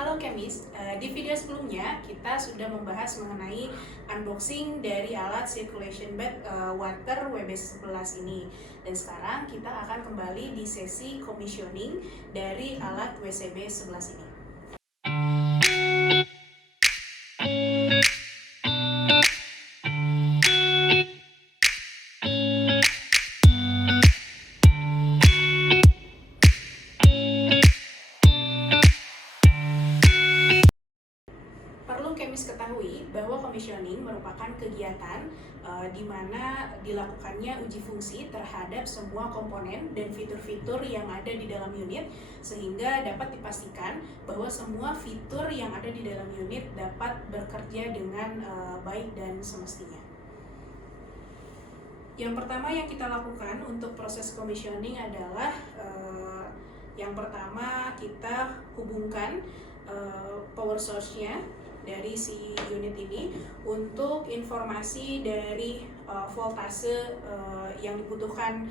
Halo Kemis, di video sebelumnya kita sudah membahas mengenai unboxing dari alat circulation bed water WB11 ini. Dan sekarang kita akan kembali di sesi commissioning dari alat WCB11 ini. Perlu Kemis ketahui bahwa commissioning merupakan kegiatan di mana dilakukannya uji fungsi terhadap semua komponen dan fitur-fitur yang ada di dalam unit, sehingga dapat dipastikan bahwa semua fitur yang ada di dalam unit dapat bekerja dengan baik dan semestinya. Yang pertama yang kita lakukan untuk proses commissioning adalah yang pertama kita hubungkan power source-nya dari si unit ini untuk informasi dari voltase yang dibutuhkan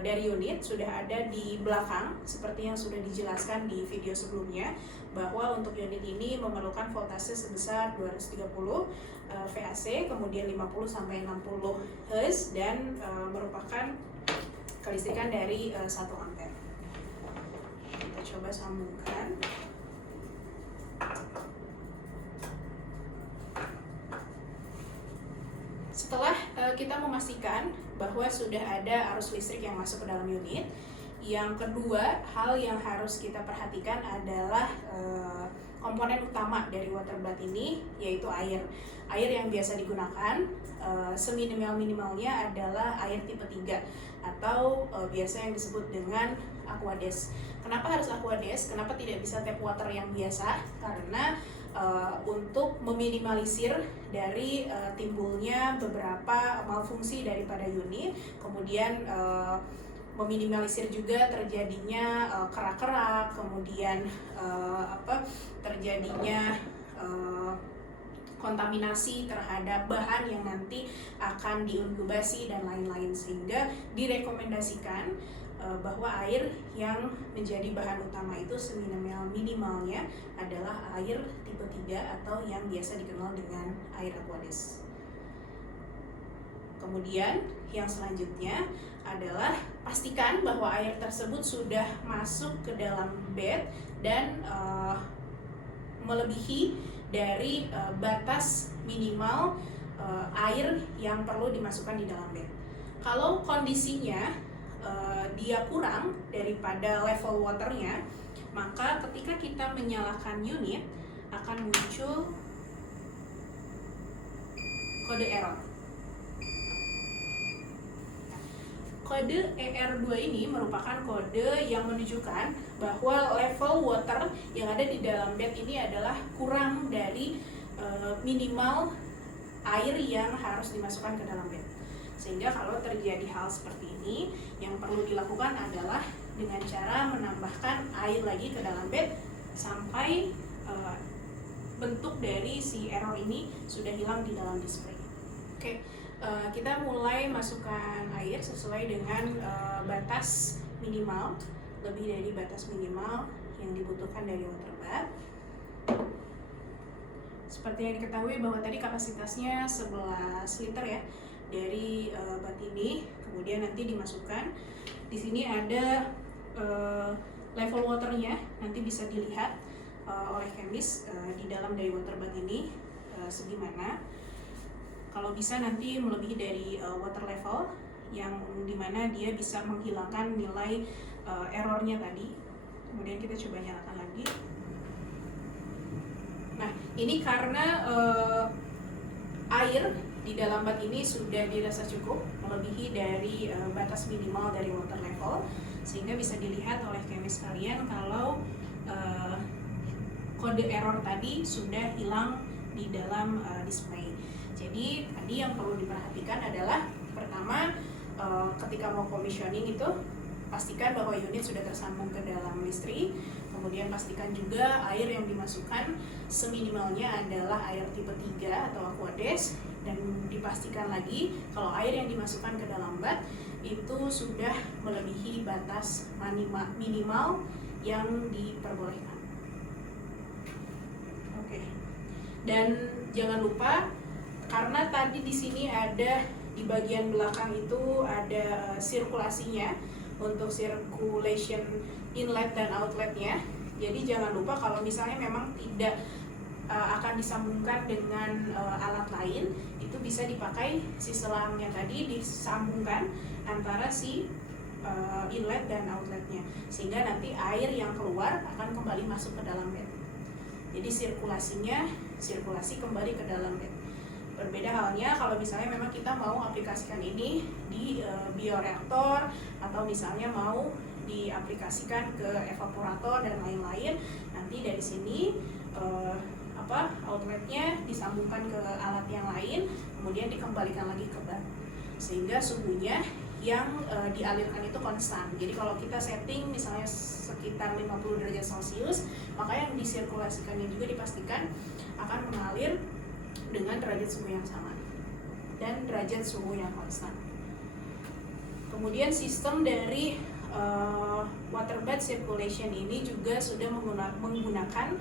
dari unit sudah ada di belakang seperti yang sudah dijelaskan di video sebelumnya, bahwa untuk unit ini memerlukan voltase sebesar 230 VAC, kemudian 50 sampai 60 Hz dan merupakan kelistrikan dari 1 ampere. Kita coba sambungkan. Setelah kita memastikan bahwa sudah ada arus listrik yang masuk ke dalam unit, yang kedua hal yang harus kita perhatikan adalah komponen utama dari water bath ini, yaitu air. Air yang biasa digunakan seminimal-minimalnya adalah air tipe 3 atau biasa yang disebut dengan Aquades. Kenapa harus Aquades? Kenapa tidak bisa tap water yang biasa? Karena untuk meminimalisir dari timbulnya beberapa malfungsi daripada unit, kemudian meminimalisir juga terjadinya kerak-kerak, kemudian terjadinya kontaminasi terhadap bahan yang nanti akan diinkubasi dan lain-lain, sehingga direkomendasikan bahwa air yang menjadi bahan utama itu seminimal-minimalnya adalah air tipe 3 atau yang biasa dikenal dengan air Aquades. Kemudian yang selanjutnya adalah pastikan bahwa air tersebut sudah masuk ke dalam bed dan melebihi dari batas minimal air yang perlu dimasukkan di dalam bed. Kalau kondisinya dia kurang daripada level waternya, maka ketika kita menyalakan unit akan muncul kode error. Kode ER2 ini merupakan kode yang menunjukkan bahwa level water yang ada di dalam bed ini adalah kurang dari minimal air yang harus dimasukkan ke dalam bed. Sehingga kalau terjadi hal seperti ini, yang perlu dilakukan adalah dengan cara menambahkan air lagi ke dalam bed sampai bentuk dari si error ini sudah hilang di dalam display. Oke, kita mulai masukkan air sesuai dengan batas minimal, lebih dari batas minimal yang dibutuhkan dari water bath. Seperti yang diketahui bahwa tadi kapasitasnya 11 liter ya dari bath ini, kemudian nanti dimasukkan. Di sini ada level waternya, nanti bisa dilihat oleh Kemis di dalam dari water bath ini segimana. Kalau bisa nanti melebihi dari water level yang dimana dia bisa menghilangkan nilai errornya tadi. Kemudian kita coba nyalakan lagi. Nah, ini karena air di dalam bath ini sudah dirasa cukup melebihi dari batas minimal dari water level, sehingga bisa dilihat oleh Kemis sekalian kalau kode error tadi sudah hilang di dalam display. Jadi tadi yang perlu diperhatikan adalah pertama, ketika mau commissioning itu pastikan bahwa unit sudah tersambung ke dalam listrik. Kemudian pastikan juga air yang dimasukkan seminimalnya adalah air tipe 3 atau Aquades, dan dipastikan lagi kalau air yang dimasukkan ke dalam bath itu sudah melebihi batas minimal yang diperbolehkan. Dan jangan lupa, karena tadi di sini ada di bagian belakang itu ada sirkulasinya untuk circulation inlet dan outletnya. Jadi jangan lupa kalau misalnya memang tidak akan disambungkan dengan alat lain, itu bisa dipakai si selangnya tadi disambungkan antara si inlet dan outletnya, sehingga nanti air yang keluar akan kembali masuk ke dalam bed. Jadi sirkulasi kembali ke dalam bed. Berbeda halnya kalau misalnya memang kita mau aplikasikan ini di bioreaktor, atau misalnya mau diaplikasikan ke evaporator dan lain-lain. Nanti dari sini outletnya disambungkan ke alat yang lain, kemudian dikembalikan lagi ke bed, sehingga suhunya yang dialirkan itu konstan. Jadi kalau kita setting misalnya sekitar 50 derajat Celcius, maka yang disirkulasikannya juga dipastikan akan mengalir dengan derajat suhu yang sama dan derajat suhu yang konstan. Kemudian sistem dari water bed circulation ini juga sudah menggunakan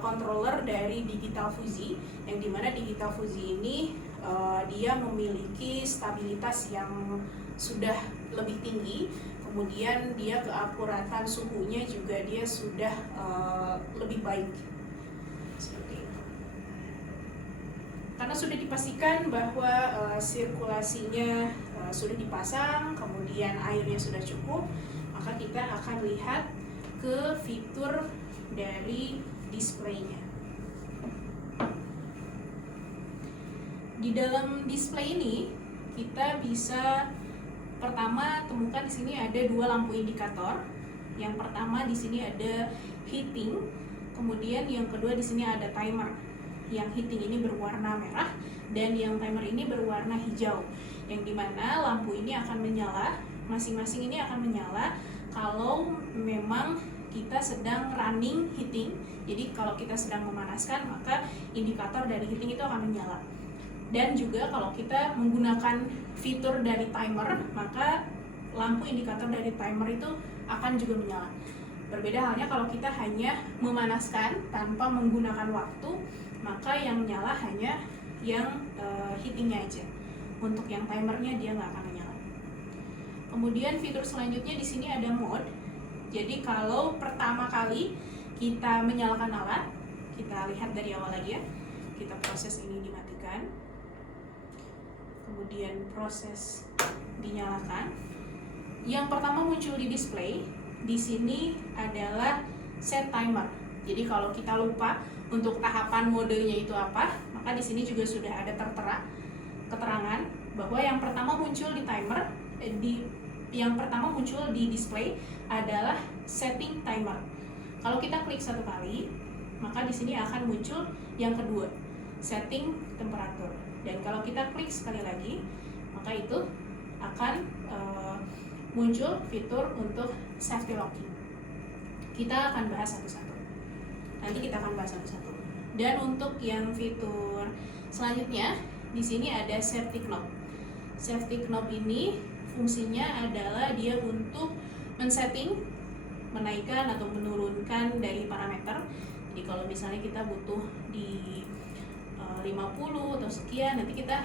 controller dari Digital Fuzzy, yang dimana Digital Fuzzy ini dia memiliki stabilitas yang sudah lebih tinggi, kemudian dia keakuratan suhunya juga dia sudah lebih baik. Seperti itu. Karena sudah dipastikan bahwa sirkulasinya sudah dipasang, kemudian airnya sudah cukup, maka kita akan lihat ke fitur dari displaynya. Di dalam display ini kita bisa pertama temukan di sini ada dua lampu indikator. Yang pertama di sini ada heating, kemudian yang kedua di sini ada timer. Yang heating ini berwarna merah dan yang timer ini berwarna hijau. Yang dimana lampu ini akan menyala, masing-masing ini akan menyala kalau memang kita sedang running heating. Jadi kalau kita sedang memanaskan, maka indikator dari heating itu akan menyala. Dan juga kalau kita menggunakan fitur dari timer, maka lampu indikator dari timer itu akan juga menyala. Berbeda halnya kalau kita hanya memanaskan tanpa menggunakan waktu, maka yang menyala hanya yang heatingnya aja. Untuk yang timernya dia nggak akan menyala. Kemudian fitur selanjutnya di sini ada mode. Jadi kalau pertama kali kita menyalakan alat, kita lihat dari awal lagi ya. Kita proses ini dimatikan. Kemudian proses dinyalakan. Yang pertama muncul di display di sini adalah set timer. Jadi kalau kita lupa untuk tahapan modenya itu apa, maka di sini juga sudah ada tertera keterangan bahwa yang pertama muncul di timer yang pertama muncul di display adalah setting timer. Kalau kita klik satu kali, maka di sini akan muncul yang kedua, setting temperatur. Dan kalau kita klik sekali lagi, maka itu akan muncul fitur untuk safety locking. Kita akan bahas satu-satu. Nanti kita akan bahas satu-satu. Dan untuk yang fitur selanjutnya, di sini ada safety knob. Safety knob ini fungsinya adalah dia untuk men-setting, menaikkan atau menurunkan dari parameter. Jadi kalau misalnya kita butuh di 50 atau sekian, nanti kita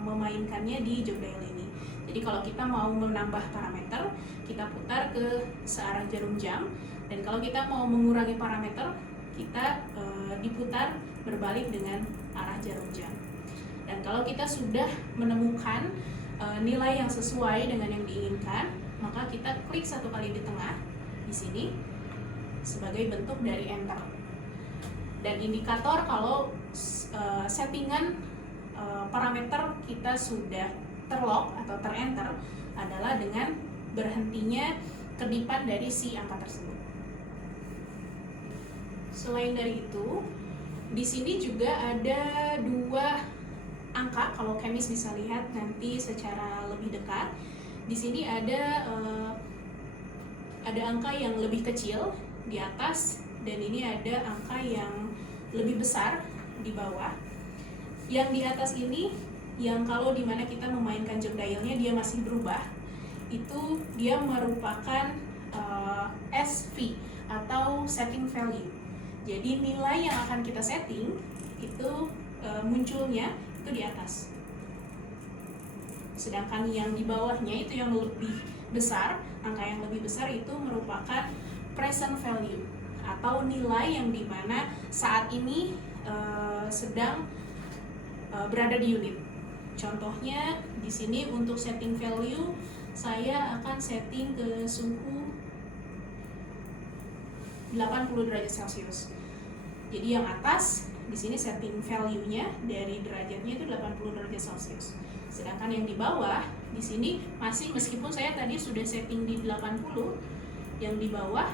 memainkannya di jog dial ini. Jadi kalau kita mau menambah parameter, kita putar ke searah jarum jam, dan kalau kita mau mengurangi parameter, kita diputar berbalik dengan arah jarum jam. Dan kalau kita sudah menemukan nilai yang sesuai dengan yang diinginkan, maka kita klik satu kali di tengah di sini sebagai bentuk dari enter. Dan indikator kalau settingan parameter kita sudah terlock atau terenter adalah dengan berhentinya kedipan dari si angka tersebut. Selain dari itu, di sini juga ada dua angka. Kalau chemis bisa lihat nanti secara lebih dekat. Di sini ada angka yang lebih kecil di atas, dan ini ada angka yang lebih besar di bawah. Yang di atas ini, yang kalau dimana kita memainkan jog dialnya dia masih berubah, itu dia merupakan SV atau setting value. Jadi nilai yang akan kita setting itu munculnya itu di atas. Sedangkan yang di bawahnya itu yang lebih besar, angka yang lebih besar itu merupakan present value atau nilai yang dimana saat ini sedang berada di unit. Contohnya di sini untuk setting value saya akan setting ke suhu 80 derajat Celcius. Jadi yang atas di sini setting value-nya dari derajatnya itu 80 derajat Celcius. Sedangkan yang di bawah di sini masih, meskipun saya tadi sudah setting di 80, yang di bawah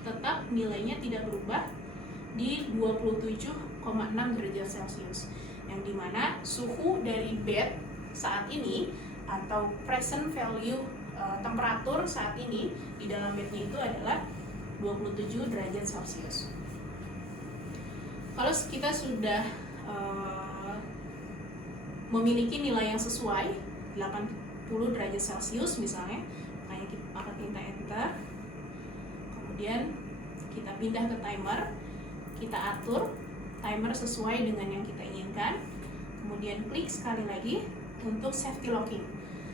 tetap nilainya tidak berubah di 27,6 derajat Celcius. Yang dimana suhu dari bed saat ini atau present value temperatur saat ini di dalam bednya itu adalah 27 derajat Celcius. Kalau kita sudah memiliki nilai yang sesuai 80 derajat Celcius misalnya, makanya kita akan tinta enter. Kemudian kita pindah ke timer, kita atur timer sesuai dengan yang kita inginkan. Kemudian klik sekali lagi untuk safety locking.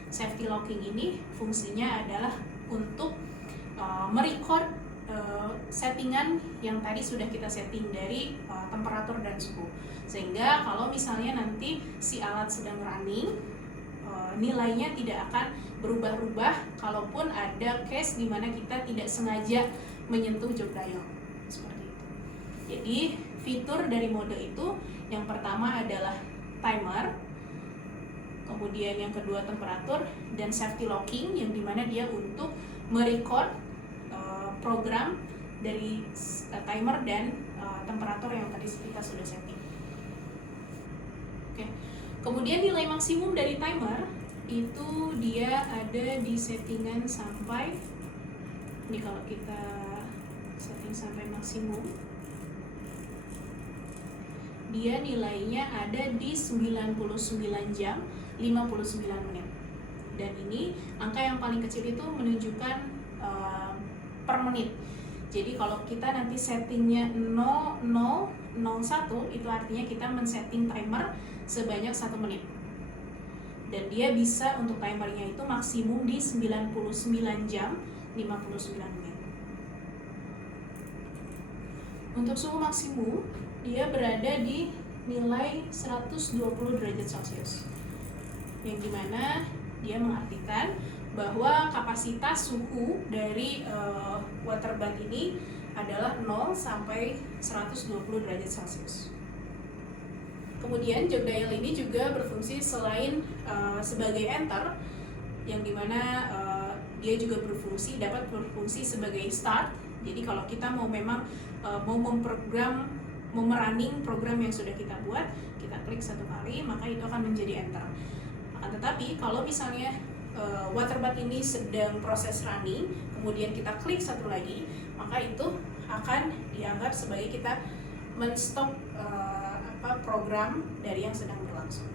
Safety locking ini fungsinya adalah untuk merecord settingan yang tadi sudah kita setting dari temperatur dan suhu, sehingga kalau misalnya nanti si alat sedang running, nilainya tidak akan berubah-ubah kalaupun ada case di mana kita tidak sengaja menyentuh job dial seperti itu. Jadi fitur dari mode itu yang pertama adalah timer, kemudian yang kedua temperatur, dan safety locking yang dimana dia untuk merecord program dari timer dan temperatur yang tadi kita sudah setting. Oke. Kemudian nilai maksimum dari timer itu dia ada di settingan sampai, ini kalau kita setting sampai maksimum, dia nilainya ada di 99 jam 59 menit. Dan ini angka yang paling kecil itu menunjukkan per menit. Jadi kalau kita nanti settingnya 0001 itu artinya kita men-setting timer sebanyak 1 menit. Dan dia bisa untuk timernya itu maksimum di 99 jam 59 menit. Untuk suhu maksimum dia berada di nilai 120 derajat Celcius, yang dimana dia mengartikan bahwa kapasitas suhu dari water bath ini adalah 0 sampai 120 derajat Celcius. Kemudian job dial ini juga berfungsi selain sebagai enter, yang dimana dia juga dapat berfungsi sebagai start. Jadi kalau kita mau memang mau memerunning program yang sudah kita buat, kita klik satu kali maka itu akan menjadi enter. Akan tetapi kalau misalnya water bath ini sedang proses running, kemudian kita klik satu lagi, maka itu akan dianggap sebagai kita men-stop program dari yang sedang berlangsung.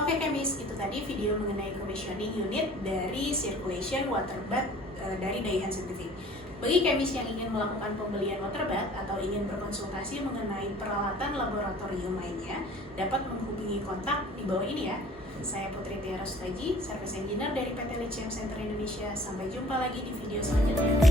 Oke Chemis, itu tadi video mengenai commissioning unit dari circulation water bath dari Daihan Scientific. Bagi Chemis yang ingin melakukan pembelian water bath atau ingin berkonsultasi mengenai peralatan laboratorium lainnya, dapat menghubungi kontak di bawah ini ya. Saya Putri Tiara Sutaji, Service Engineer dari PT Lithium Center Indonesia. Sampai jumpa lagi di video selanjutnya.